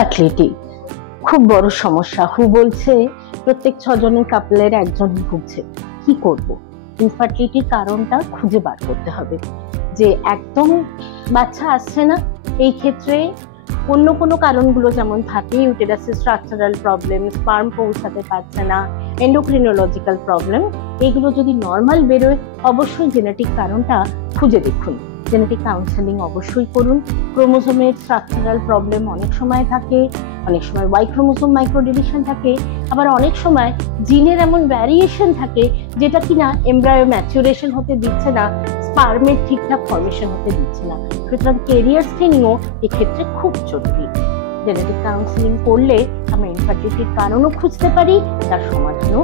Infertility খুব বড় সমস্যা। হু বলছে প্রত্যেক 6 জনের কাপলের একজন ভুগছে। কি করব? ইনফার্টিলিটির কারণটা খুঁজে বার করতে হবে। যে একদম বাচ্চা আসছে না, এই ক্ষেত্রে অন্য কোনো কারণগুলো যেমন থাকে, ইউটেরাসের স্ট্রাকচারাল প্রবলেম, স্পার্ম পৌঁছাতে পারছে না, এন্ডোক্রিনোলজিক্যাল প্রবলেম, এগুলো যদি নর্মাল বেরোয় অবশ্যই জেনেটিক কারণটা খুঁজে দেখুন। জেনেটিক কাউন্সেলিং অবশ্যই করুন। ক্রোমোজোমের স্ট্রাকচারাল প্রবলেম অনেক সময় থাকে, অনেক সময় ওয়াই ক্রোমোজোম মাইক্রোডিলিশন থাকে, আবার অনেক সময় জিনের এমন ভ্যারিয়েশন থাকে যেটা কিনা এমব্রায়ো ম্যাচুরেশন হতে দিচ্ছে না, স্পার্মের ঠিকঠাক ফর্মেশন হতে দিচ্ছে না। সুতরাং কেরিয়ার স্ক্রিনিংও এক্ষেত্রে খুব জরুরি। জেনেটিক কাউন্সেলিং করলে আমরা ইনফার্টিলিটির কারণও খুঁজতে পারি, তার সমাধানও